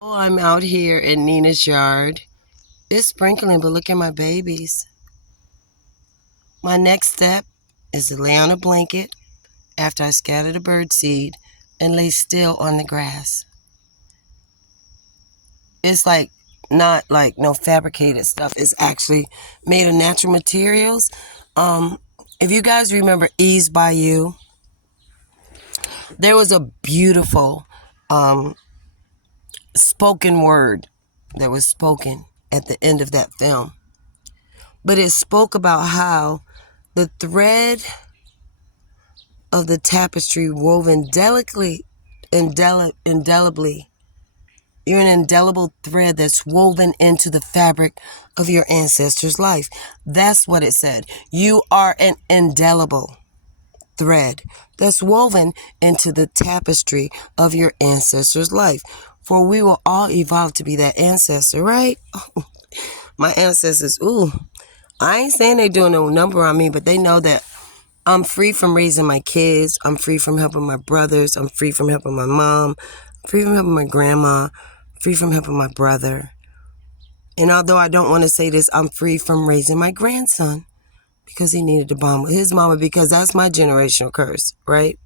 Oh, I'm out here in Nina's yard. It's sprinkling, but look at my babies. My next step is to lay on a blanket after I scatter the bird seed and lay still on the grass. It's like not like no fabricated stuff. It's actually made of natural materials. If you guys remember Bayou, there was a beautiful spoken word that was spoken at the end of that film. But it spoke about how the thread of the tapestry woven delicately, indelibly. You're an indelible thread that's woven into the fabric of your ancestors' life. That's what it said. You are an indelible thread that's woven into the tapestry of your ancestors' life. For we will all evolve to be that ancestor, right? My ancestors, I ain't saying they doing no number on me, but they know that I'm free from raising my kids. I'm free from helping my brothers. I'm free from helping my mom. Free from helping my grandma. Free from helping my brother. And although I don't want to say this, I'm free from raising my grandson because he needed to bond with his mama, because that's my generational curse, right?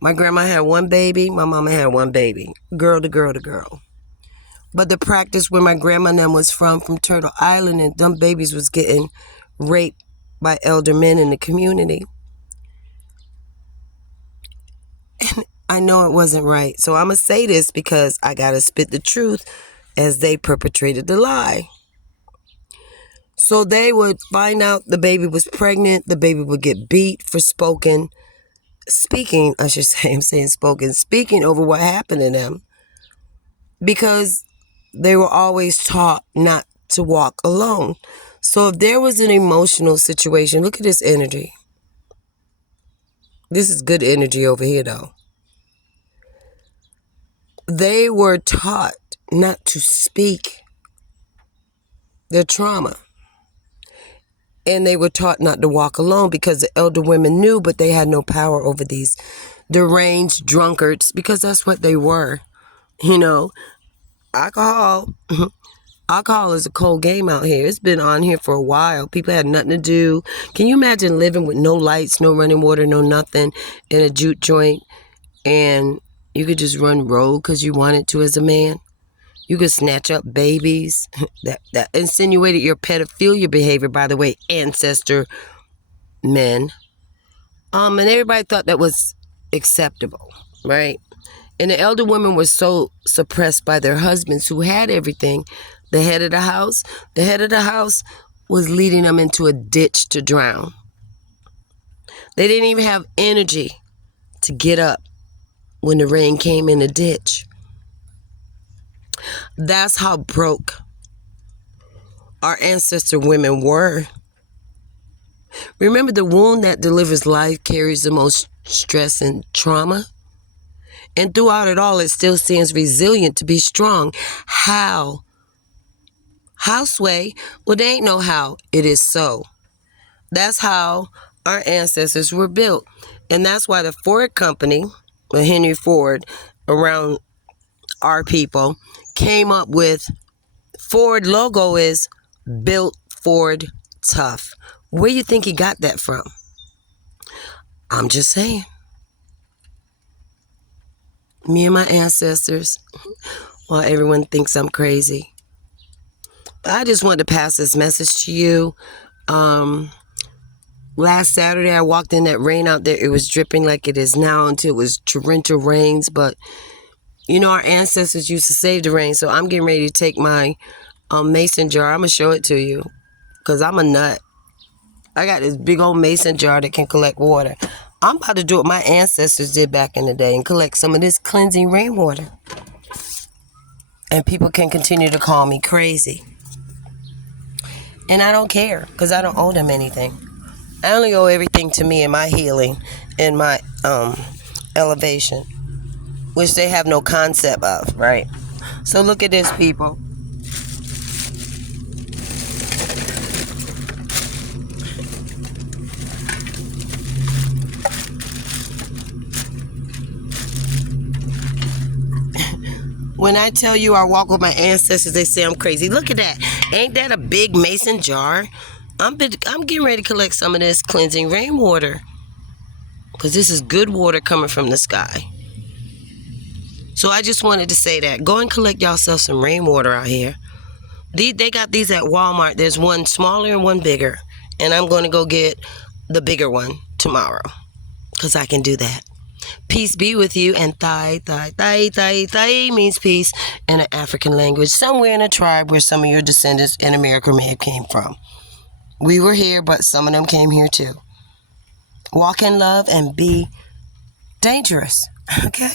My grandma had one baby. My mama had one baby. Girl to girl to girl. But the practice where my grandma and them was from Turtle Island, and them babies was getting raped by elder men in the community. And I know it wasn't right. So I'm going to say this because I got to spit the truth as they perpetrated the lie. So they would find out the baby was pregnant. The baby would get beat for speaking over what happened to them. Because they were always taught not to walk alone. So if there was an emotional situation, look at this energy. This is good energy over here, though. They were taught not to speak their trauma. And they were taught not to walk alone because the elder women knew, but they had no power over these deranged drunkards, because that's what they were. You know, alcohol is a cold game out here. It's been on here for a while. People had nothing to do. Can you imagine living with no lights, no running water, no nothing, in a jute joint, and you could just run rogue because you wanted to as a man? You could snatch up babies. That insinuated your pedophilia behavior, by the way, ancestor men. And everybody thought that was acceptable, right? And the elder women were so suppressed by their husbands who had everything. The head of the house was leading them into a ditch to drown. They didn't even have energy to get up when the rain came in the ditch. That's how broke our ancestor women were. Remember, the wound that delivers life carries the most stress and trauma. And throughout it all, it still stands resilient to be strong. How? How, Sway? Well, there ain't no how. It is so. That's how our ancestors were built. And that's why the Ford Company, Henry Ford, around our people, came up with Ford logo is Built Ford Tough. Where you think he got that from? I'm just saying. Me and my ancestors, while everyone thinks I'm crazy. But I just wanted to pass this message to you. Last Saturday, I walked in that rain out there. It was dripping like it is now until it was torrential rains. But, you know, our ancestors used to save the rain. So I'm getting ready to take my mason jar. I'm going to show it to you because I'm a nut. I got this big old mason jar that can collect water. I'm about to do what my ancestors did back in the day and collect some of this cleansing rainwater. And people can continue to call me crazy. And I don't care because I don't owe them anything. I only owe everything to me and my healing and my elevation, which they have no concept of, right? So look at this, people. When I tell you I walk with my ancestors, they say I'm crazy. Look at that. Ain't that a big mason jar? I'm getting ready to collect some of this cleansing rainwater, because this is good water coming from the sky. So I just wanted to say that. Go and collect yourself some rainwater out here. They got these at Walmart. There's one smaller and one bigger. And I'm going to go get the bigger one tomorrow, because I can do that. Peace be with you. And thai means peace in an African language, somewhere in a tribe where some of your descendants in America may have came from. We were here, but some of them came here too. Walk in love and be dangerous, okay?